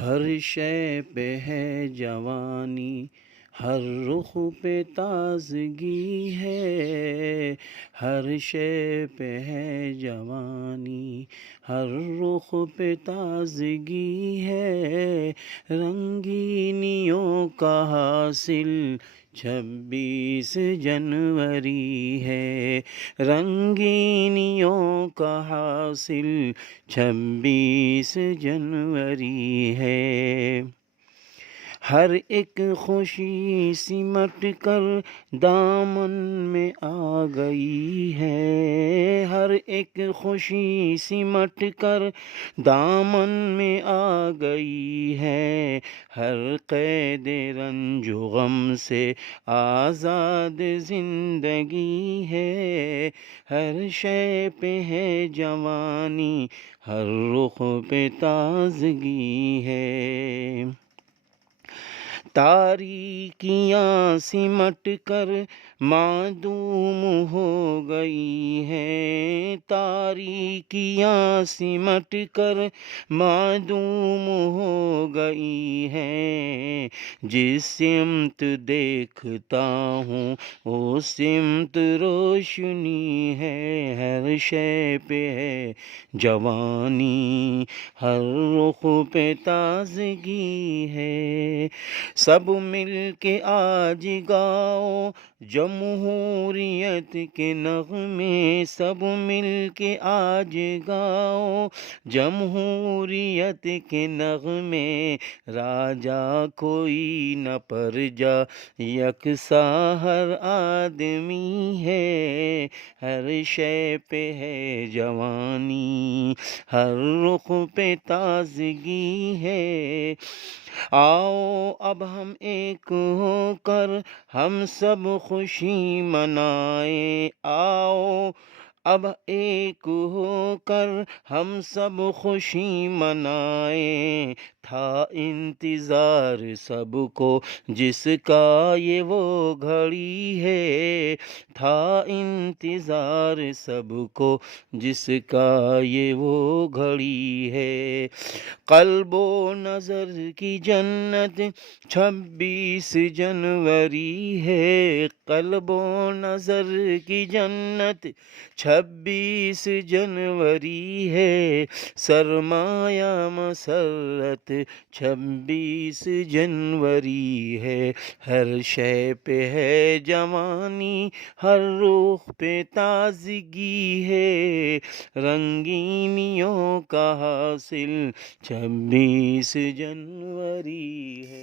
ہر شے پہ ہے جوانی، ہر رخ پہ تازگی ہے، ہر شے پہ ہے جوانی، ہر رخ پہ تازگی ہے، رنگینیوں کا حاصل 26 جنوری ہے، رنگینیوں کا حاصل 26 جنوری ہے۔ ہر ایک خوشی سمٹ کر دامن میں آ گئی ہے، ہر ایک خوشی سمٹ کر دامن میں آ گئی ہے، ہر قید رنج و غم سے آزاد زندگی ہے، ہر شے پہ ہے جوانی، ہر رخ پہ تازگی ہے۔ تاریکیاں سمٹ کر معدوم ہو گئی ہیں، تاریکیاں سمٹ کر معدوم ہو گئی ہیں، جس سمت دیکھتا ہوں اس سمت روشنی ہے، ہر شے پہ ہے جوانی، ہر رخ پہ تازگی ہے۔ سب مل کے آج گاؤ جمہوریت کے نغمے، سب مل کے آج گاؤ جمہوریت کے نغمے، راجا کوئی نہ پرجا یکساں ہر آدمی ہے، ہر شے پہ ہے جوانی، ہر رخ پہ تازگی ہے۔ آؤ اب ہم ایک ہو کر ہم سب خوشی منائیں، آؤ اب ایک ہو کر ہم سب خوشی منائیں، تھا انتظار سب کو جس کا یہ وہ گھڑی ہے، تھا انتظار سب کو جس کا یہ وہ گھڑی ہے۔ قلب و نظر کی جنت 26 جنوری ہے، قلب و نظر کی جنت 26 جنوری ہے، سرمایہ مسرت 26 جنوری ہے، ہر شے پہ ہے جوانی، ہر رخ پہ تازگی ہے، رنگینیوں کا حاصل 26 جنوری ہے۔